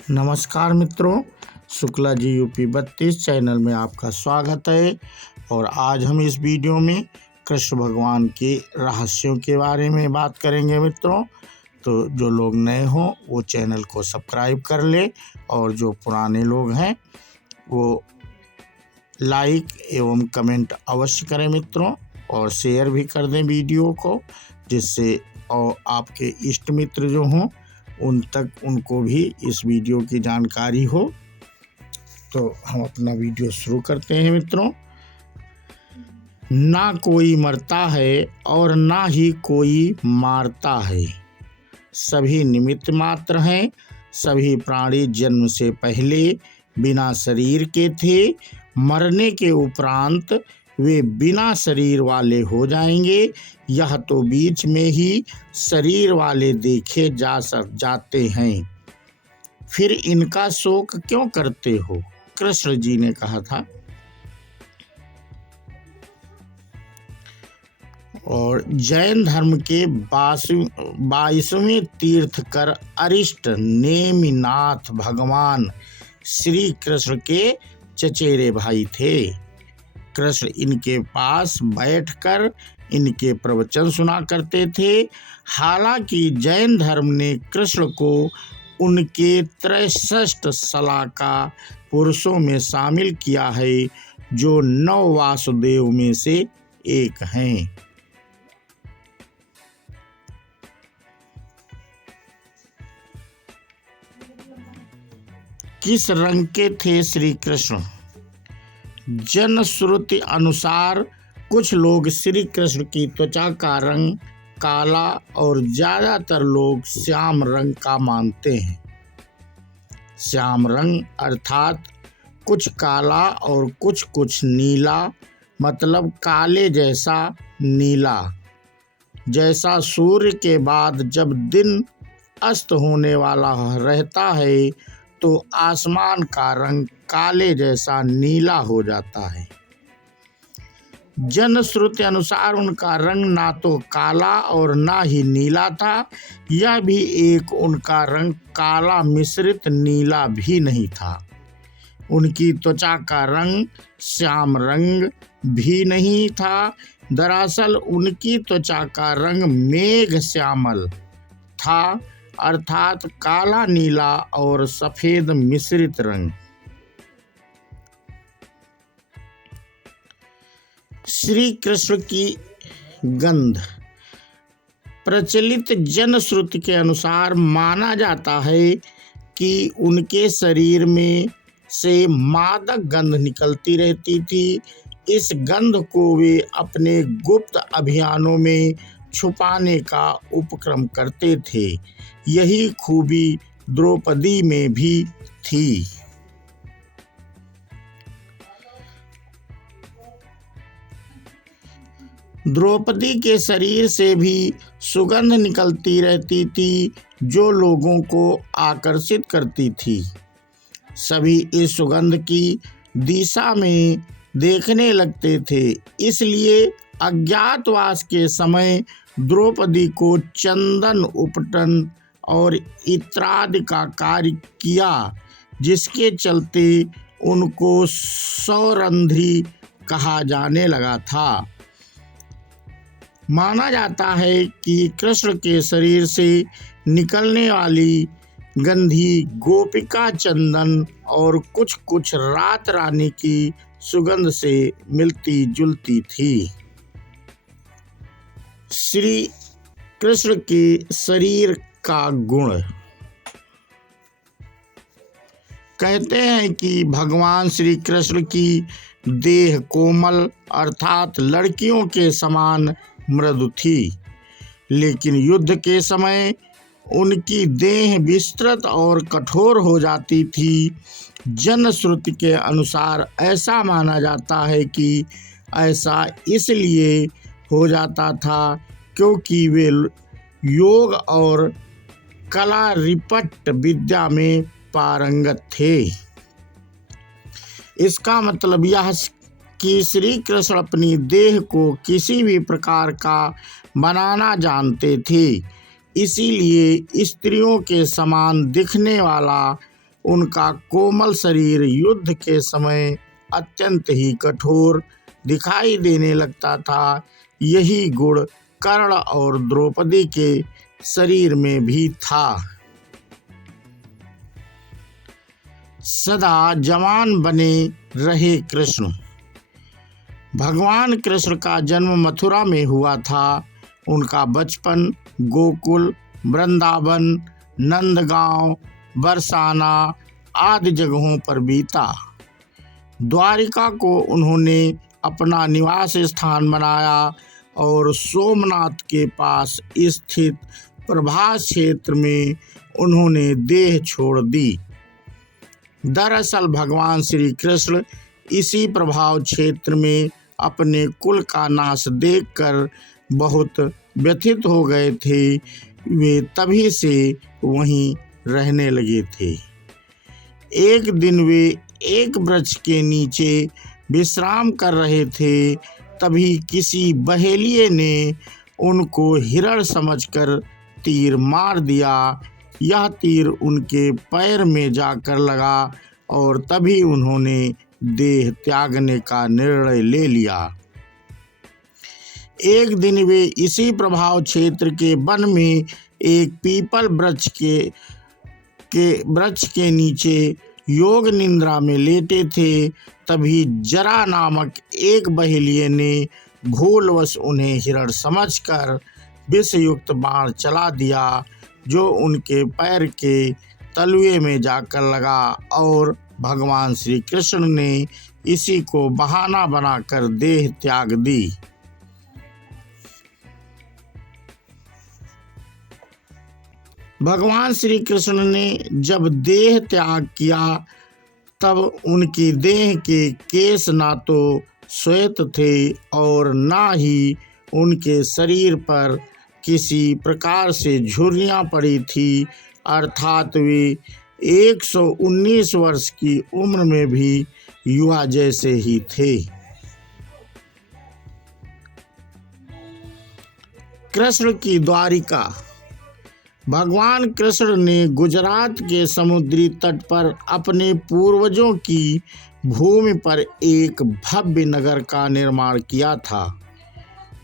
नमस्कार मित्रों, Shukla ji UP 32 channel में आपका स्वागत है। और आज हम इस वीडियो में कृष्ण भगवान के रहस्यों के बारे में बात करेंगे मित्रों। तो जो लोग नए हों वो चैनल को सब्सक्राइब कर ले और जो पुराने लोग हैं वो लाइक एवं कमेंट अवश्य करें मित्रों, और शेयर भी कर दें वीडियो को, जिससे और आपके इष्ट मित्र जो हों उन तक उनको भी इस वीडियो की जानकारी हो। तो हम अपना वीडियो शुरू करते हैं मित्रों। ना कोई मरता है और ना ही कोई मारता है, सभी निमित्त मात्र हैं। सभी प्राणी जन्म से पहले बिना शरीर के थे, मरने के उपरांत वे बिना शरीर वाले हो जाएंगे। यह तो बीच में ही शरीर वाले देखे जाते हैं, फिर इनका शोक क्यों करते हो? कृष्ण जी ने कहा था। और जैन धर्म के 22वें तीर्थकर अरिष्ट नेमिनाथ भगवान श्री कृष्ण के चचेरे भाई थे। कृष्ण इनके पास बैठकर इनके प्रवचन सुना करते थे। हालांकि जैन धर्म ने कृष्ण को उनके 63 शलाका पुरुषों में शामिल किया है, जो 9 वासुदेव में से एक हैं। किस रंग के थे श्री कृष्ण? जनश्रुति अनुसार कुछ लोग श्री कृष्ण की त्वचा का रंग काला और ज्यादातर लोग श्याम रंग का मानते हैं। श्याम रंग अर्थात कुछ काला और कुछ नीला, मतलब काले जैसा नीला। जैसा सूर्य के बाद जब दिन अस्त होने वाला रहता है तो आसमान का रंग काले जैसा नीला हो जाता है। जनश्रुति अनुसार उनका रंग ना तो काला और ना ही नीला था। यह भी एक उनका रंग काला मिश्रित नीला भी नहीं था। उनकी त्वचा का रंग श्याम रंग भी नहीं था। दरअसल उनकी त्वचा का रंग मेघ श्यामल था, अर्थात काला नीला और सफेद मिश्रित रंग। श्री कृष्ण की गंध। प्रचलित जनश्रुति के अनुसार माना जाता है कि उनके शरीर में से मादक गंध निकलती रहती थी। इस गंध को वे अपने गुप्त अभियानों में छुपाने का उपक्रम करते थे। यही खूबी द्रौपदी में भी थी। द्रौपदी के शरीर से भी सुगंध निकलती रहती थी, जो लोगों को आकर्षित करती थी। सभी इस सुगंध की दिशा में देखने लगते थे। इसलिए अज्ञातवास के समय द्रौपदी को चंदन उपटन और इत्रादि का कार्य किया, जिसके चलते उनको सौरंध्री कहा जाने लगा था। माना जाता है कि कृष्ण के शरीर से निकलने वाली गंधी गोपिका चंदन और कुछ रात रानी की सुगंध से मिलती जुलती थी। श्री कृष्ण के शरीर का गुण। कहते हैं कि भगवान श्री कृष्ण की देह कोमल अर्थात लड़कियों के समान मृदु थी, लेकिन युद्ध के समय उनकी देह विस्तृत और कठोर हो जाती थी। जनश्रुति के अनुसार ऐसा माना जाता है कि ऐसा इसलिए हो जाता था क्योंकि वे योग और कला रिपट विद्या में पारंगत थे। इसका मतलब यह कि श्री कृष्ण अपनी देह को किसी भी प्रकार का बनाना जानते थे। इसीलिए स्त्रियों के समान दिखने वाला उनका कोमल शरीर युद्ध के समय अत्यंत ही कठोर दिखाई देने लगता था। यही गुण कर्ण और द्रौपदी के शरीर में भी था। सदा जवान बने रहे कृष्ण। भगवान कृष्ण का जन्म मथुरा में हुआ था। उनका बचपन गोकुल, वृंदावन, नंदगांव, बरसाना आदि जगहों पर बीता। द्वारिका को उन्होंने अपना निवास स्थान बनाया और सोमनाथ के पास स्थित प्रभास क्षेत्र में उन्होंने देह छोड़ दी। दरअसल भगवान श्री कृष्ण इसी प्रभाव क्षेत्र में अपने कुल का नाश देखकर बहुत व्यथित हो गए थे। वे तभी से वहीं रहने लगे थे। एक दिन वे एक वृक्ष के नीचे विश्राम कर रहे थे। तभी किसी बहेलिये ने उनको हिरण समझकर तीर मार दिया। यह तीर उनके पैर में जाकर लगा और तभी उन्होंने देह त्यागने का निर्णय ले लिया। एक दिन वे इसी प्रभाव क्षेत्र के वन में एक पीपल वृक्ष के नीचे योग निद्रा में लेटे थे। तभी जरा नामक एक बहेलिये ने भूलवश उन्हें हिरण समझकर विषयुक्त बाण चला दिया, जो उनके पैर के तलुए में जाकर लगा और भगवान श्री कृष्ण ने इसी को बहाना बनाकर देह त्याग दी। भगवान श्री कृष्ण ने जब देह त्याग किया तब उनकी देह के केश ना तो श्वेत थे और ना ही उनके शरीर पर किसी प्रकार से झुर्रियां पड़ी थी, अर्थात वे 119 वर्ष की उम्र में भी युवा जैसे ही थे। कृष्ण की द्वारिका। भगवान कृष्ण ने गुजरात के समुद्री तट पर अपने पूर्वजों की भूमि पर एक भव्य नगर का निर्माण किया था।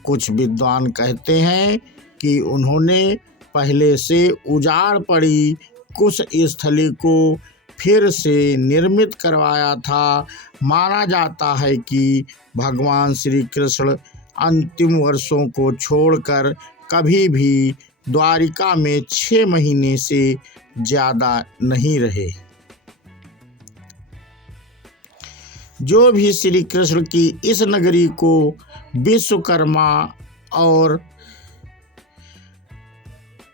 कुछ विद्वान कहते हैं कि उन्होंने पहले से उजाड़ पड़ी कुश स्थली को फिर से निर्मित करवाया था। माना जाता है कि भगवान श्री कृष्ण अंतिम वर्षों को छोड़कर कभी भी द्वारिका में 6 महीने से ज्यादा नहीं रहे। जो भी श्री कृष्ण की इस नगरी को विश्वकर्मा और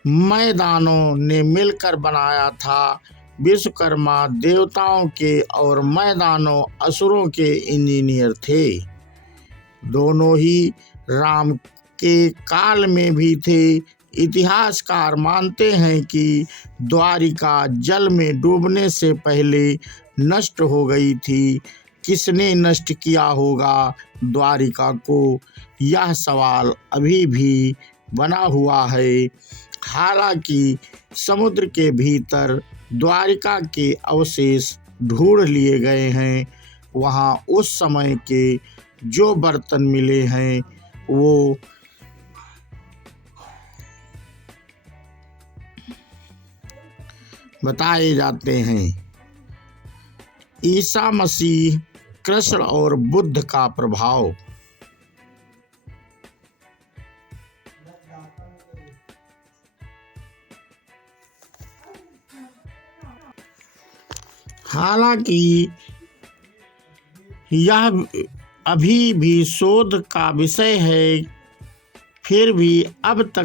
मैदानों ने मिलकर बनाया था। विश्वकर्मा देवताओं के और मैदानों असुरों के इंजीनियर थे। दोनों ही राम के काल में भी थे। इतिहासकार मानते हैं कि द्वारिका जल में डूबने से पहले नष्ट हो गई थी। किसने नष्ट किया होगा द्वारिका को, यह सवाल अभी भी बना हुआ है। हालांकि समुद्र के भीतर द्वारिका के अवशेष ढूंढ लिए गए हैं। वहां उस समय के जो बर्तन मिले हैं वो बताए जाते हैं। ईसा मसीह, कृष्ण और बुद्ध का प्रभाव। हालांकि यह अभी भी शोध का विषय है, फिर भी अब तक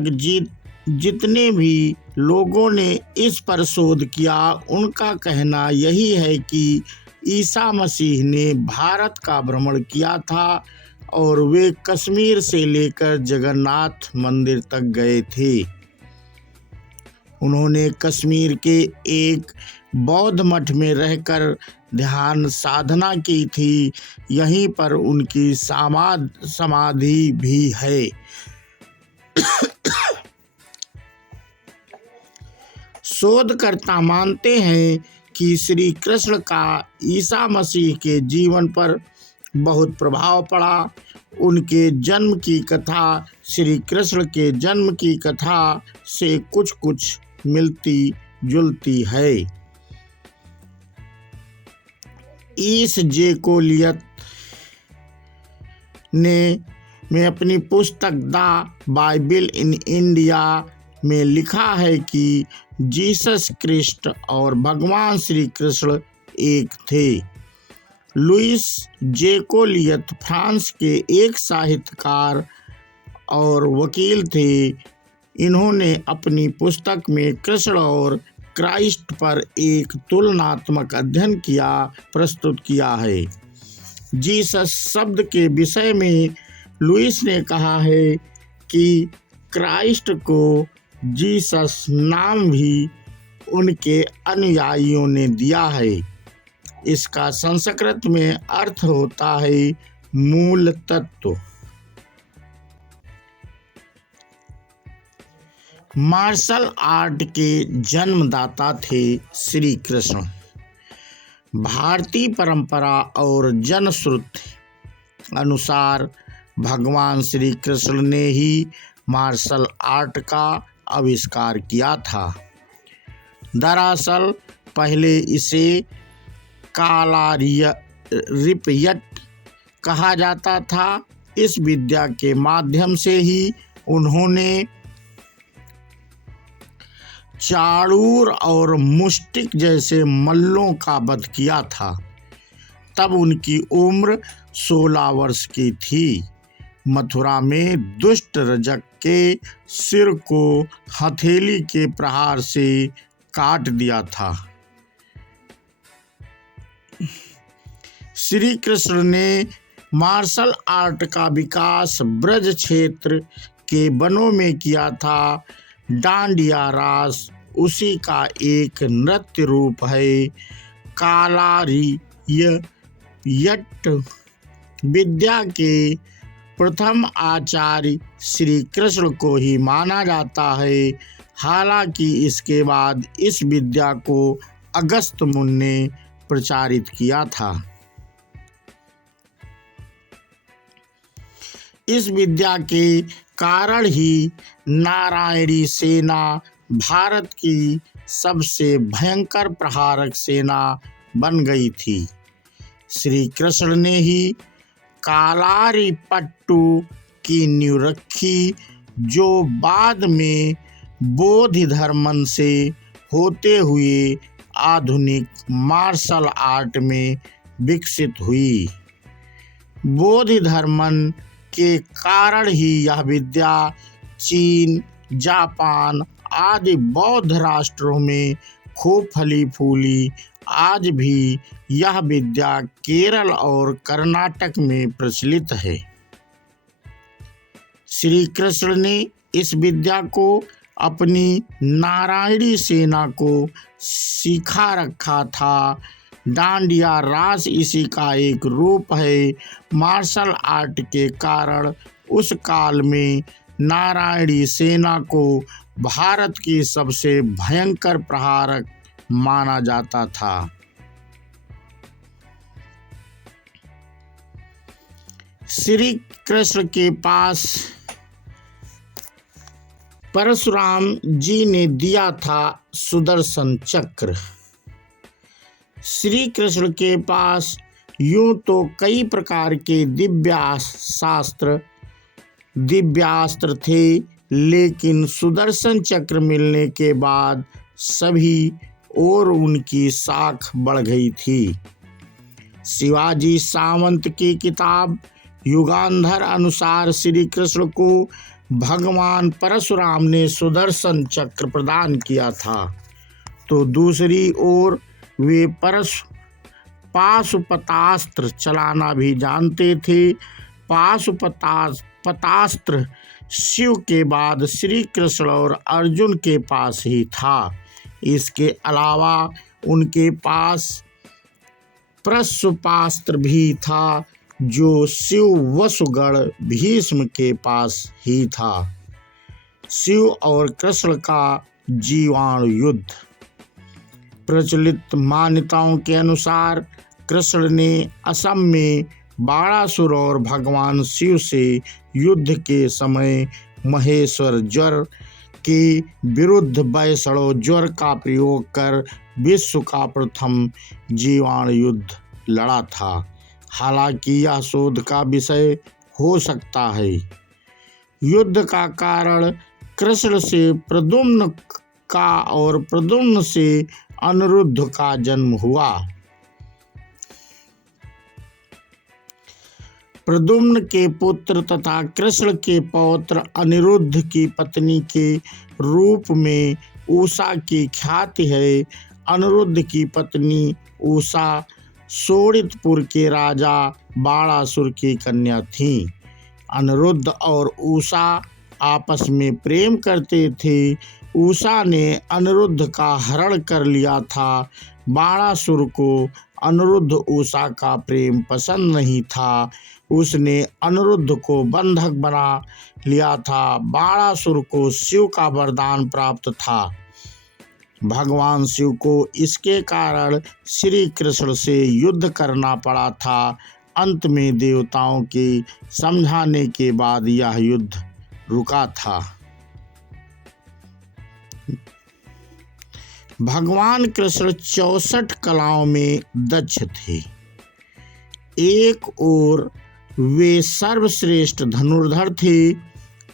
जितने भी लोगों ने इस पर शोध किया उनका कहना यही है कि ईसा मसीह ने भारत का भ्रमण किया था और वे कश्मीर से लेकर जगन्नाथ मंदिर तक गए थे। उन्होंने कश्मीर के एक बौद्ध मठ में रहकर ध्यान साधना की थी। यहीं पर उनकी समाधि भी है। शोधकर्ता मानते हैं कि श्री कृष्ण का ईसा मसीह के जीवन पर बहुत प्रभाव पड़ा। उनके जन्म की कथा श्री कृष्ण के जन्म की कथा से कुछ कुछ मिलती जुलती है। ईस जेकोलियत ने अपनी पुस्तक द बाइबिल इन इंडिया में लिखा है कि जीसस क्रिस्ट और भगवान श्री कृष्ण एक थे। लुइस जेकोलियत फ्रांस के एक साहित्यकार और वकील थे। इन्होंने अपनी पुस्तक में कृष्ण और क्राइस्ट पर एक तुलनात्मक अध्ययन प्रस्तुत किया है। जीसस शब्द के विषय में लुइस ने कहा है कि क्राइस्ट को जीसस नाम भी उनके अनुयायियों ने दिया है। इसका संस्कृत में अर्थ होता है मूल तत्व। मार्शल आर्ट के जन्मदाता थे श्री कृष्ण। भारतीय परंपरा और जनश्रुति अनुसार भगवान श्री कृष्ण ने ही मार्शल आर्ट का आविष्कार किया था। दरअसल पहले इसे कालारिपयट कहा जाता था। इस विद्या के माध्यम से ही उन्होंने चाणूर और मुष्टिक जैसे मल्लों का वध किया था। तब उनकी उम्र 16 वर्ष की थी। मथुरा में दुष्ट रजक के सिर को हथेली के प्रहार से काट दिया था। श्री कृष्ण ने मार्शल आर्ट का विकास ब्रज क्षेत्र के वनों में किया था। डांडिया रास उसी का एक नृत्य रूप है। कालारिपयट विद्या के प्रथम आचार्य श्री कृष्ण को ही माना जाता है। हालांकि इसके बाद इस विद्या को अगस्त्य मुनि ने प्रचारित किया था। इस विद्या के कारण ही नारायणी सेना भारत की सबसे भयंकर प्रहारक सेना बन गई थी। श्री कृष्ण ने ही कालारिपट्टू की नींव रखी, जो बाद में बौद्ध धर्म से होते हुए आधुनिक मार्शल आर्ट में विकसित हुई। बौद्ध धर्म के कारण ही यह विद्या चीन, जापान आदि बौद्ध राष्ट्रों में खूब फली फूली। आज भी यह विद्या केरल और कर्नाटक में प्रचलित है। श्री कृष्ण ने इस विद्या को अपनी नारायणी सेना को सिखा रखा था। डांडिया रास इसी का एक रूप है। मार्शल आर्ट के कारण उस काल में नारायणी सेना को भारत की सबसे भयंकर प्रहारक माना जाता था। श्री कृष्ण के पास परशुराम जी ने दिया था सुदर्शन चक्र। श्री कृष्ण के पास यूं तो कई प्रकार के दिव्यास्त्र थे, लेकिन सुदर्शन चक्र मिलने के बाद सभी और उनकी साख बढ़ गई थी। शिवाजी सावंत की किताब युगांधर अनुसार श्री कृष्ण को भगवान परशुराम ने सुदर्शन चक्र प्रदान किया था, तो दूसरी ओर वे पाशुपतास्त्र चलाना भी जानते थे। पाशुपतास्त्र शिव के बाद श्री कृष्ण और अर्जुन के पास ही था। इसके अलावा उनके पास प्रशुपास्त्र भी था, जो शिव वसुगढ़ भीष्म के पास ही था। शिव और कृष्ण का जीवाणु युद्ध। प्रचलित मान्यताओं के अनुसार कृष्ण ने असम में बाणासुर और भगवान शिव से युद्ध के समय महेश्वर ज्वर के विरुद्ध वैष्णव ज्वर का प्रयोग कर विश्व का प्रथम जीवाणु युद्ध लड़ा था। हालांकि यह शोध का विषय हो सकता है। युद्ध का कारण कृष्ण से प्रद्युम्न का और प्रद्युम्न से अनिरुद्ध का जन्म हुआ। प्रद्युम्न के पुत्र तथा कृष्ण के पौत्र अनिरुद्ध की पत्नी के रूप में उषा की ख्याति है। अनिरुद्ध की पत्नी उषा शोणितपुर के राजा बाणासुर की कन्या थी। अनिरुद्ध और उषा आपस में प्रेम करते थे। उषा ने अनिरुद्ध का हरण कर लिया था। बाणासुर को अनिरुद्ध उषा का प्रेम पसंद नहीं था। उसने अनिरुद्ध को बंधक बना लिया था। बाणासुर को शिव का वरदान प्राप्त था। भगवान शिव को इसके कारण श्री कृष्ण से युद्ध करना पड़ा था। अंत में देवताओं के समझाने के बाद यह युद्ध रुका था। भगवान कृष्ण 64 कलाओं में दक्ष थे। एक ओर वे सर्वश्रेष्ठ धनुर्धर थे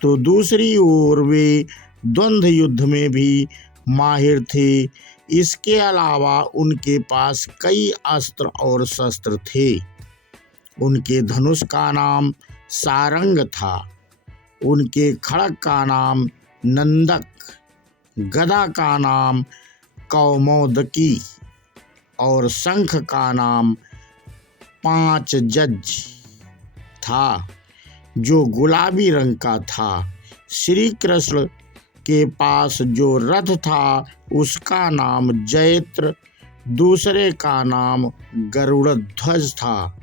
तो दूसरी ओर वे द्वंद्व युद्ध में भी माहिर थे। इसके अलावा उनके पास कई अस्त्र और शस्त्र थे। उनके धनुष का नाम सारंग था। उनके खड़ग का नाम नंदक, गदा का नाम कौमोदकी और शंख का नाम पांचजज था जो गुलाबी रंग का था। श्री कृष्ण के पास जो रथ था उसका नाम जैत्र, दूसरे का नाम गरुड़ध्वज था।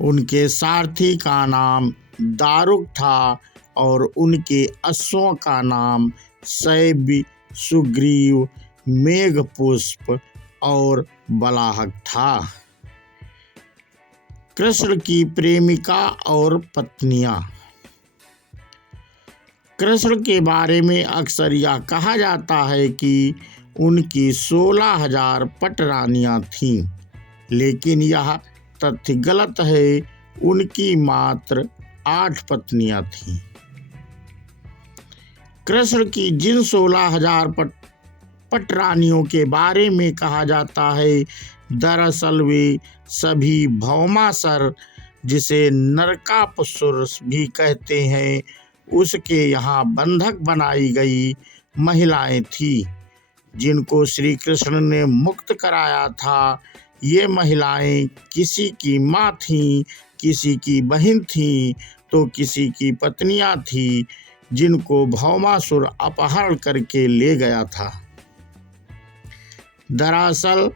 उनके सारथी का नाम दारुक था और उनके अश्वों का नाम शैब्य, सुग्रीव, मेघपुष्प और बलाहक था। कृष्ण की प्रेमिका और पत्नियां। कृष्ण के बारे में अक्सर यह कहा जाता है कि उनकी 16,000 पटरानियां थीं, लेकिन यह तथ्य गलत है। उनकी मात्र 8 पत्नियां थीं। कृष्ण की जिन 16,000 पटरानियों के बारे में कहा जाता है, दरअसल वे सभी भौमासुर, जिसे नरकासुर भी कहते हैं, उसके यहाँ बंधक बनाई गई महिलाएं थीं, जिनको श्री कृष्ण ने मुक्त कराया था। ये महिलाएं किसी की माँ थीं, किसी की बहन थीं, तो किसी की पत्नियां थीं, जिनको भौमासुर अपहरण करके ले गया था। दरअसल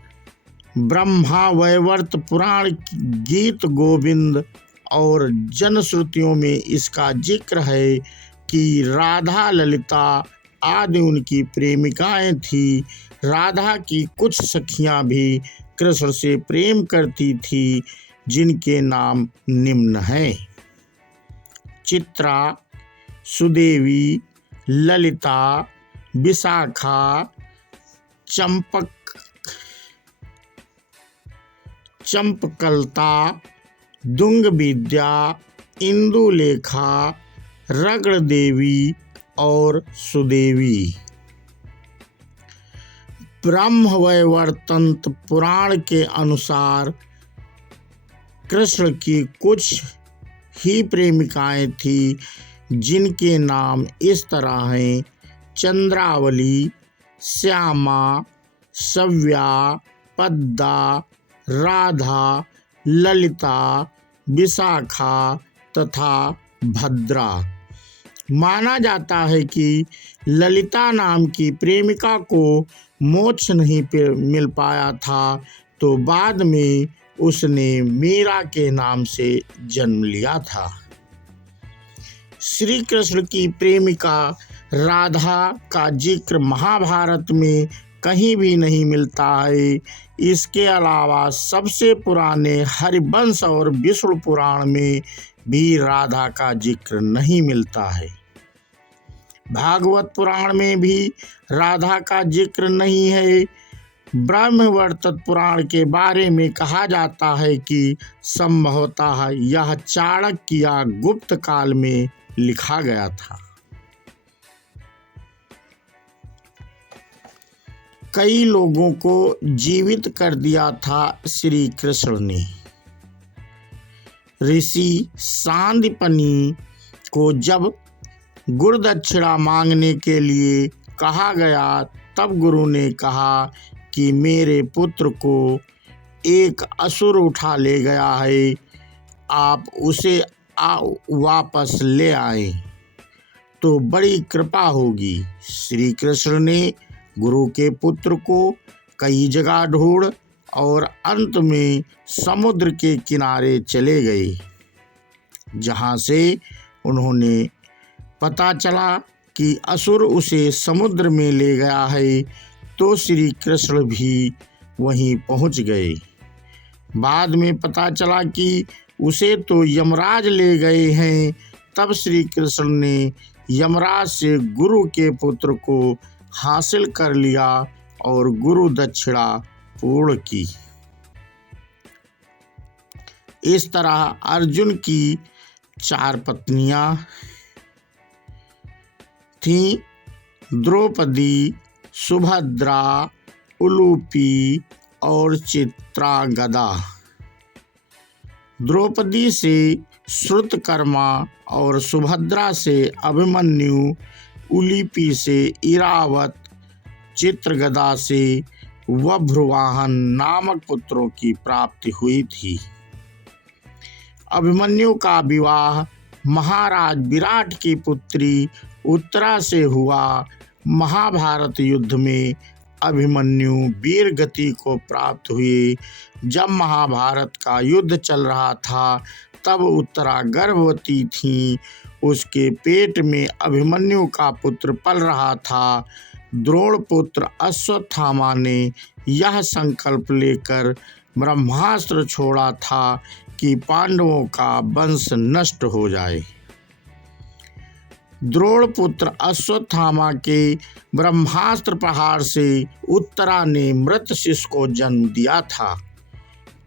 ब्रह्मावैवर्त पुराण, गीत गोविंद और जनश्रुतियों में इसका जिक्र है कि राधा, ललिता आदि उनकी प्रेमिकाएं थीं। राधा की कुछ सखियां भी कृष्ण से प्रेम करती थीं, जिनके नाम निम्न हैं: चित्रा, सुदेवी, ललिता, विशाखा, चंपकलता, दुंगविद्या, इंदुलेखा, रगड़ देवी और सुदेवी। ब्रह्मवैवर्त पुराण के अनुसार कृष्ण की कुछ ही प्रेमिकाएं थीं, जिनके नाम इस तरह हैं: चंद्रावली, श्यामा, सव्या, पद्दा, राधा, ललिता, विशाखा तथा भद्रा। माना जाता है कि ललिता नाम की प्रेमिका को मोक्ष नहीं मिल पाया था, तो बाद में उसने मीरा के नाम से जन्म लिया था। श्री कृष्ण की प्रेमिका राधा का जिक्र महाभारत में कहीं भी नहीं मिलता है। इसके अलावा सबसे पुराने हरिवंश और विष्णु पुराण में भी राधा का जिक्र नहीं मिलता है। भागवत पुराण में भी राधा का जिक्र नहीं है। ब्रह्मवर्त पुराण के बारे में कहा जाता है कि संभवतः यह चाणक्य या गुप्त काल में लिखा गया था। कई लोगों को जीवित कर दिया था श्री कृष्ण ने। ऋषि सांदीपनि को जब गुरु दक्षिणा मांगने के लिए कहा गया तब गुरु ने कहा कि मेरे पुत्र को एक असुर उठा ले गया है, आप उसे वापस ले आए तो बड़ी कृपा होगी। श्री कृष्ण ने गुरु के पुत्र को कई जगह ढूंढ और अंत में समुद्र के किनारे चले गए, जहाँ से उन्होंने पता चला कि असुर उसे समुद्र में ले गया है, तो श्री कृष्ण भी वहीं पहुंच गए। बाद में पता चला कि उसे तो यमराज ले गए हैं। तब श्री कृष्ण ने यमराज से गुरु के पुत्र को हासिल कर लिया और गुरु दक्षिणा पूर्ण की। इस तरह अर्जुन की 4 पत्नियां थीं: द्रौपदी, सुभद्रा, उलूपी और चित्रांगदा। द्रौपदी से श्रुतकर्मा और सुभद्रा से अभिमन्यु, उलूपी से इरावत, चित्रगदा से बभ्रुवाहन नामक पुत्रों की प्राप्ति हुई थी। अभिमन्यु का विवाह महाराज विराट की पुत्री उत्तरा से हुआ। महाभारत युद्ध में अभिमन्यु वीर गति को प्राप्त हुए। जब महाभारत का युद्ध चल रहा था तब उत्तरा गर्भवती थी। उसके पेट में अभिमन्यु का पुत्र पल रहा था। द्रोणपुत्र अश्वत्थामा ने यह संकल्प लेकर ब्रह्मास्त्र छोड़ा था कि पांडवों का वंश नष्ट हो जाए। द्रोणपुत्र अश्वत्थामा के ब्रह्मास्त्र प्रहार से उत्तरा ने मृत शिशु को जन्म दिया था,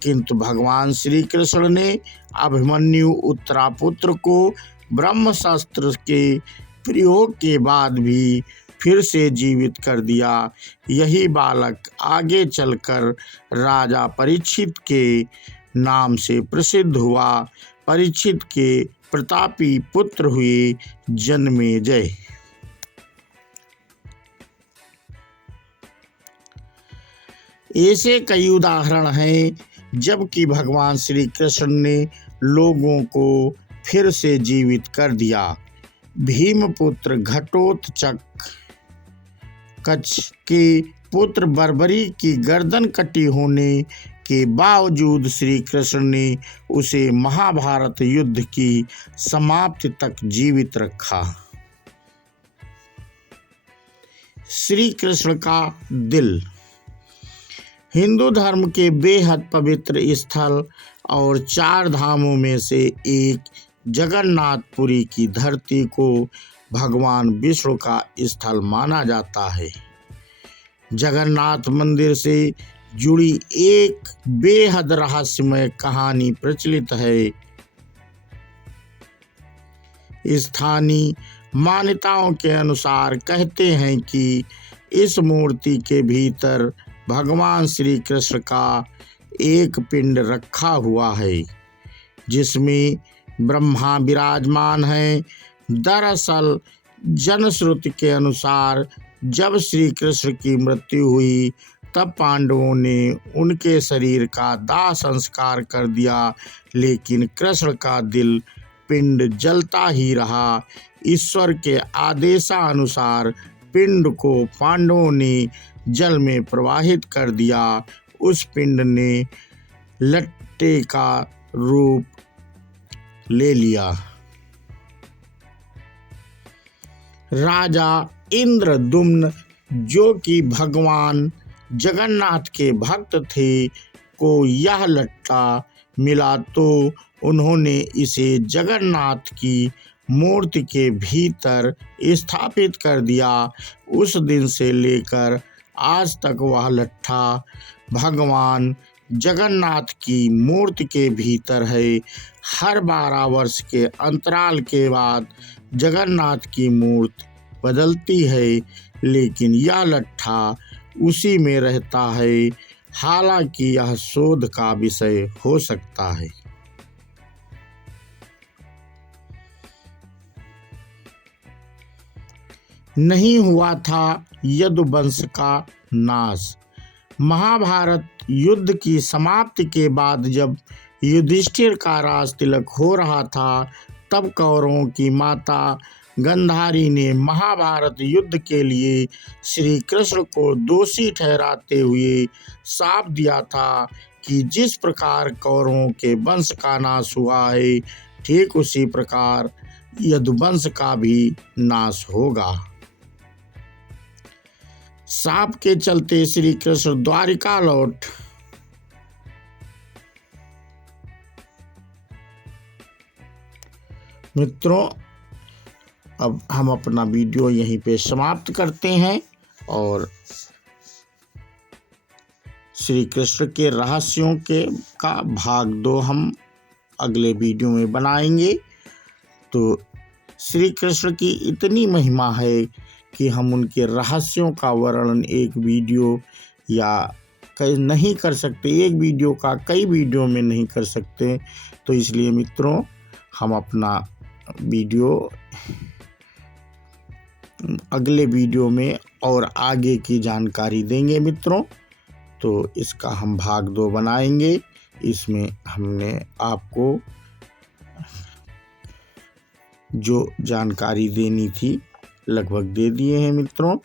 किंतु भगवान श्री कृष्ण ने अभिमन्यु उत्तरा पुत्र को ब्रह्मास्त्र के प्रयोग के बाद भी फिर से जीवित कर दिया। यही बालक आगे चलकर राजा परीक्षित के नाम से प्रसिद्ध हुआ। परीक्षित के प्रतापी पुत्र हुए जन्मेजय। ऐसे कई उदाहरण हैं जबकि भगवान श्री कृष्ण ने लोगों को फिर से जीवित कर दिया। भीमपुत्र घटोत्कच के पुत्र बर्बरी की गर्दन कटी होने के बावजूद श्री कृष्ण ने उसे महाभारत युद्ध की समाप्ति तक जीवित रखा। श्री कृष्ण का दिल हिंदू धर्म के बेहद पवित्र स्थल और 4 धामों में से एक जगन्नाथपुरी की धरती को भगवान विष्णु का स्थल माना जाता है। जगन्नाथ मंदिर से जुड़ी एक बेहद रहस्यमय कहानी प्रचलित है। स्थानीय मान्यताओं के अनुसार कहते हैं कि इस मूर्ति के भीतर भगवान श्री कृष्ण का एक पिंड रखा हुआ है, जिसमें ब्रह्मा विराजमान है। दरअसल जनश्रुति के अनुसार जब श्री कृष्ण की मृत्यु हुई तब पांडवों ने उनके शरीर का दाह संस्कार कर दिया, लेकिन कृष्ण का दिल पिंड जलता ही रहा। ईश्वर के आदेशानुसार पिंड को पांडवों ने जल में प्रवाहित कर दिया। उस पिंड ने लट्टे का रूप ले लिया। राजा इंद्रद्युम्न, जो कि भगवान जगन्नाथ के भक्त थे, को यह लट्ठा मिला तो उन्होंने इसे जगन्नाथ की मूर्ति के भीतर स्थापित कर दिया। उस दिन से लेकर आज तक वह लट्ठा भगवान जगन्नाथ की मूर्ति के भीतर है। हर 12 वर्ष के अंतराल के बाद जगन्नाथ की मूर्ति बदलती है, लेकिन यह लट्ठा उसी में रहता है। हालांकि यह शोध का विषय हो सकता है। नहीं हुआ था यदुवंश का नाश। महाभारत युद्ध की समाप्ति के बाद जब युधिष्ठिर का राज तिलक हो रहा था, तब कौरवों की माता गांधारी ने महाभारत युद्ध के लिए श्री कृष्ण को दोषी ठहराते हुए शाप दिया था कि जिस प्रकार कौरवों के वंश का नाश हुआ है, ठीक उसी प्रकार यदुवंश का भी नाश होगा। शाप के चलते श्री कृष्ण द्वारिका लौट मित्रों, अब हम अपना वीडियो यहीं पे समाप्त करते हैं और श्री कृष्ण के रहस्यों का भाग 2 हम अगले वीडियो में बनाएंगे। तो श्री कृष्ण की इतनी महिमा है कि हम उनके रहस्यों का वर्णन एक वीडियो या नहीं कर सकते, एक वीडियो का कई वीडियो में नहीं कर सकते। तो इसलिए मित्रों, हम अपना वीडियो अगले वीडियो में और आगे की जानकारी देंगे मित्रों। तो इसका हम भाग 2 बनाएंगे। इसमें हमने आपको जो जानकारी देनी थी लगभग दे दिए हैं मित्रों।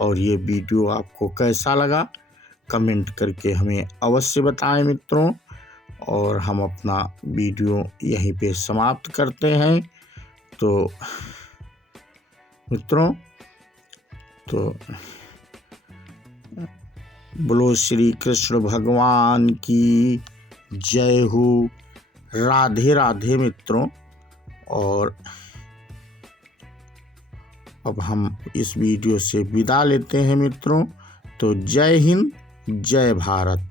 और ये वीडियो आपको कैसा लगा कमेंट करके हमें अवश्य बताएं मित्रों। और हम अपना वीडियो यहीं पे समाप्त करते हैं। तो मित्रों, तो बोलो श्री कृष्ण भगवान की जय हो। राधे राधे मित्रों। और अब हम इस वीडियो से विदा लेते हैं मित्रों। तो जय हिंद, जय भारत।